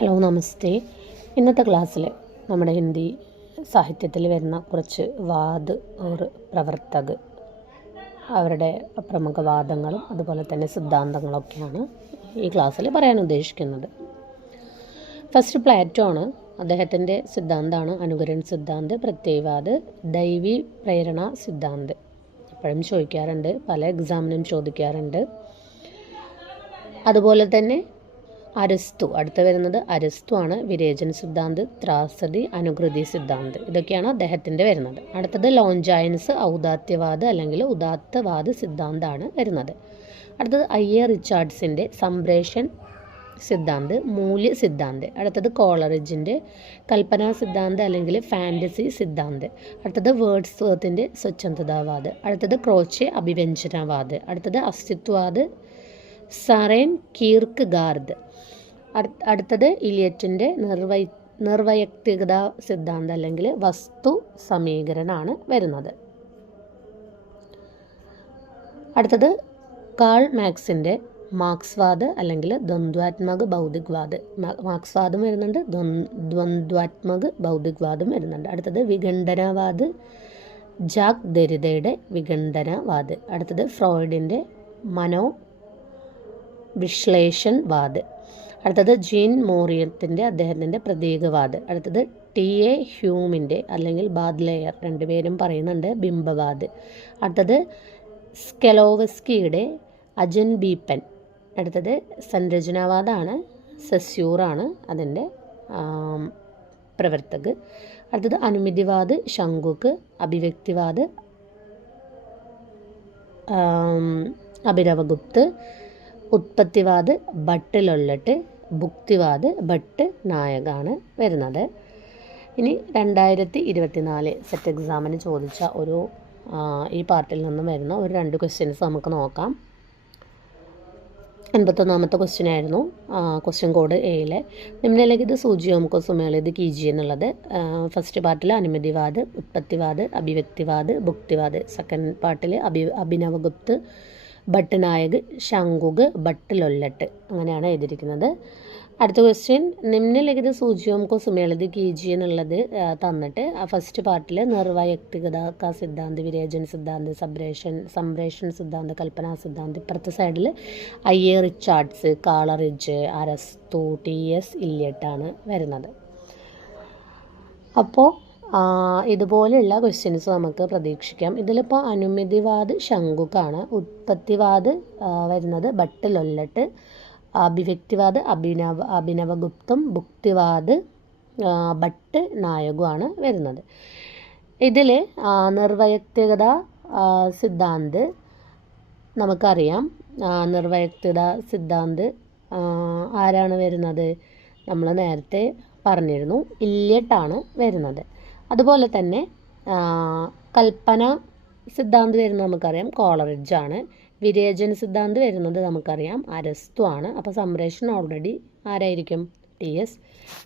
Hello നമസ്തേ. ഇന്നത്തെ ക്ലാസ്സിൽ നമ്മുടെ ഹിന്ദി സാഹിത്യത്തിൽ വരുന്ന കുറച്ച് വാദ് ഓർ പ്രവർത്തക് അവരുടെ പ്രമുഖ വാദങ്ങളും അതുപോലെ തന്നെ സിദ്ധാന്തങ്ങളൊക്കെയാണ് ഈ ക്ലാസ്സിൽ പറയാൻ ഉദ്ദേശിക്കുന്നത്. ഫസ്റ്റ് പ്ലാറ്റോ ആണ്. അദ്ദേഹത്തിൻ്റെ സിദ്ധാന്തമാണ് അനുകരൺ സിദ്ധാന്ത്, പ്രത്യയവാദ്, ദൈവി പ്രേരണ സിദ്ധാന്ത്. എപ്പോഴും ചോദിക്കാറുണ്ട്, പല എക്സാമിനും ചോദിക്കാറുണ്ട്. അതുപോലെ തന്നെ അരസ്തു, അടുത്ത് വരുന്നത് അരസ്തു ആണ്. വിരേചന സിദ്ധാന്ത്, ത്രാസദി, അനുകൃതി സിദ്ധാന്ത്, ഇതൊക്കെയാണ് അദ്ദേഹത്തിൻ്റെ വരുന്നത്. അടുത്തത് ലോഞ്ചായൻസ്, ഔദാത്യവാദ് അല്ലെങ്കിൽ ഉദാത്തവാദ് സിദ്ധാന്തമാണ് വരുന്നത്. അടുത്തത് ഐ.എ. റിച്ചാർഡ്സിൻ്റെ സംപ്രേഷൻ സിദ്ധാന്ത്, മൂല്യ സിദ്ധാന്ത്. അടുത്തത് കോളറിജിൻ്റെ കൽപ്പനാ സിദ്ധാന്ത് അല്ലെങ്കിൽ ഫാൻറ്റസി സിദ്ധാന്ത്. അടുത്തത് വേർഡ്സ്വർത്തിൻ്റെ സ്വച്ഛന്തതാവാദ്. അടുത്തത് ക്രോച്ചെ അഭിവ്യഞ്ജനവാദ്. അടുത്തത് അസ്തിത്വവാദ്, സറേൻ കീർക്ക്ഗാർഡ്. അടുത്തത് ഇലിയറ്റിൻ്റെ നിർവൈയക്തികത സിദ്ധാന്തം അല്ലെങ്കിൽ വസ്തു സമീകരണമാണ് വരുന്നത്. അടുത്തത് കാൾ മാക്സിൻ്റെ മാർക്സ്വാദ് അല്ലെങ്കിൽ ദ്വന്ദ്വാത്മക ഭൗതികവാദ്. മാർക്സ്വാദം വരുന്നുണ്ട്, ദ്വന്ദ്വാത്മക ഭൗതികവാദം വരുന്നുണ്ട്. അടുത്തത് വിഖണ്ഡനവാദ്, ജാക്ക് ദെരിദയുടെ വിഖണ്ഡനവാദ്. അടുത്തത് ഫ്രോയിഡിൻ്റെ മനോവിശ്ലേഷൺവാദ്. അടുത്തത് ജീൻ മോറിയത്തിൻ്റെ അദ്ദേഹത്തിൻ്റെ പ്രതീകവാദ്. അടുത്തത് ടി.എ. ഹ്യൂമിൻ്റെ അല്ലെങ്കിൽ ബാദ്ലെയർ, രണ്ടുപേരും പറയുന്നുണ്ട്, ബിംബവാദ്. അടുത്തത് സ്കെലോവസ്കിയുടെ അജൻബീപ്പൻ. അടുത്തത് സംരചനാവാദമാണ്, സെസ്യൂറാണ് അതിൻ്റെ പ്രവർത്തക്. അടുത്തത് അനുമിതിവാദ്, ശങ്കുക്ക്. അഭിവ്യക്തിവാദ്, അഭിനവഗുപ്ത്. ഉത്പത്തിവാദ്, ഭട്ട് ലൊല്ലട്ട്. ഭുക്തിവാദ്, ഭട്ട് നായകാണ് വരുന്നത്. ഇനി 2024 സെറ്റ് എക്സാമിന് ചോദിച്ച ഒരു ഈ പാർട്ടിൽ നിന്നും വരുന്ന ഒരു 2 ക്വസ്റ്റ്യൻസ് നമുക്ക് നോക്കാം. 81ാമത്തെ ക്വസ്റ്റ്യൻ ആയിരുന്നു. ക്വസ്റ്റ്യൻ കോഡ് എയിലെ നിമ്നലിഖിത സൂചിയോം കോ സുമേളിത് കീജിയെ എന്നുള്ളത്. ഫസ്റ്റ് പാർട്ടിൽ അനുമതിവാദ്, ഉത്പത്തിവാദ്, അഭിവ്യക്തിവാദ്, ഭുക്തിവാദ്. സെക്കൻഡ് പാർട്ടിൽ അഭിനവഗുപ്ത്, ഭട്ട് നായക്, ശങ്കുക്, ഭട്ട് ലൊല്ലട്ട്, അങ്ങനെയാണ് എഴുതിയിരിക്കുന്നത്. അടുത്ത ക്വസ്റ്റ്യൻ നിമ്നലിഖിത സൂചിയോം കോ സുമേളിത് കീജിയെ എന്നുള്ളത് തന്നിട്ട് ഫസ്റ്റ് പാർട്ടിൽ നിർവൈയക്തികത സിദ്ധാന്ത്, വിരേചന സിദ്ധാന്ത്, സംപ്രേഷൻ സിദ്ധാന്ത്, കൽപ്പനാ സിദ്ധാന്ത്. ഇപ്പുറത്തെ സൈഡിൽ ഐ.എ. Richards, കാളറിജ്, അരസ്തു, TS. ഇല്യട്ടാണ് വരുന്നത്. അപ്പോൾ ഇതുപോലെയുള്ള ക്വസ്റ്റ്യൻസ് നമുക്ക് പ്രതീക്ഷിക്കാം. ഇതിലിപ്പോൾ അനുമതിവാദ് ശങ്കുക്കാണ്, ഉത്പത്തിവാദ് വരുന്നത് ഭട്ട് ലൊല്ലട്ട്, അഭിവ്യക്തിവാദ് അഭിനവഗുപ്തും, ഭുക്തിവാദ് ഭട്ട് നായകുമാണ് വരുന്നത്. ഇതിൽ നിർവൈയക്തികത സിദ്ധാന്ത് നമുക്കറിയാം. നിർവൈയക്തികത സിദ്ധാന്ത് ആരാണ് വരുന്നത്? നമ്മൾ നേരത്തെ പറഞ്ഞിരുന്നു, ഇല്യട്ടാണ് വരുന്നത്. അതുപോലെ തന്നെ കൽപ്പന സിദ്ധാന്ത് വരുന്നത് നമുക്കറിയാം, കോളറിഡ്ജാണ്. വിരേചന സിദ്ധാന്ത് വരുന്നത് നമുക്കറിയാം, അരസ്തു ആണ്. അപ്പോൾ സംപ്രേഷണം ഓൾറെഡി ആരായിരിക്കും? ടി.എസ്.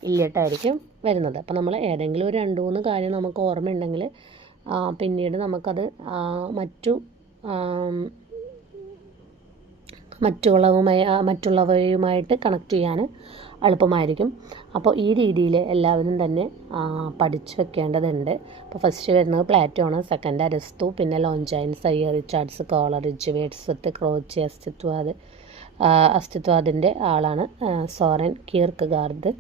ഇല്യട്ടായിരിക്കും വരുന്നത്. അപ്പോൾ നമ്മൾ ഏതെങ്കിലും ഒരു 2-3 കാര്യം നമുക്ക് ഓർമ്മയുണ്ടെങ്കിൽ പിന്നീട് നമുക്കത് മറ്റുള്ളവയുമായിട്ട് കണക്ട് ചെയ്യാൻ എളുപ്പമായിരിക്കും. അപ്പോൾ ഈ രീതിയിൽ എല്ലാവരും തന്നെ പഠിച്ചു വെക്കേണ്ടതുണ്ട്. അപ്പോൾ ഫസ്റ്റ് വരുന്നത് പ്ലാറ്റോ ആണ്, സെക്കൻഡ് അരസ്തു, പിന്നെ ലോഞ്ചൈൻസ്, ഐ.എ. റിച്ചാർഡ്സ്, കോളറിജ്, വേർഡ്സ്വർത്ത്, ക്രോച്ചെ, അസ്തിത്വവാദിൻ്റെ ആളാണ് സോറൻ കീർക്ക്ഗാർഡ്,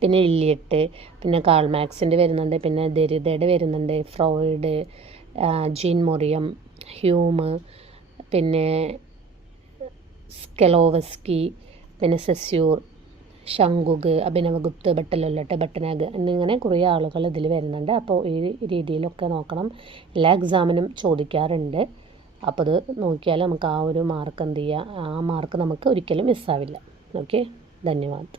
പിന്നെ ഇല്യട്ട്, പിന്നെ കാൾ മാക്സിൻ്റെ വരുന്നുണ്ട്, പിന്നെ ദെരിദയുടെ വരുന്നുണ്ട്, ഫ്രോയിഡ്, ജീൻ മോറിയം, ഹ്യൂം, പിന്നെ സ്കെലോവസ്കി, പിന്നെ സെസ്യൂർ, ശങ്കുക്, അഭിനവഗുപ്ത്, ഭട്ട് ലൊല്ലട്ട്, ഭട്ടനാഗ് എന്നിങ്ങനെ കുറേ ആളുകൾ ഇതിൽ വരുന്നുണ്ട്. അപ്പോൾ ഈ രീതിയിലൊക്കെ നോക്കണം. എല്ലാ എക്സാമിനും ചോദിക്കാറുണ്ട്. അപ്പോൾ അത് നോക്കിയാൽ നമുക്ക് ആ ഒരു മാർക്ക് എന്ത് ചെയ്യുക, ആ മാർക്ക് നമുക്ക് ഒരിക്കലും മിസ്സാവില്ല. ഓക്കെ, ധന്യവാദ്.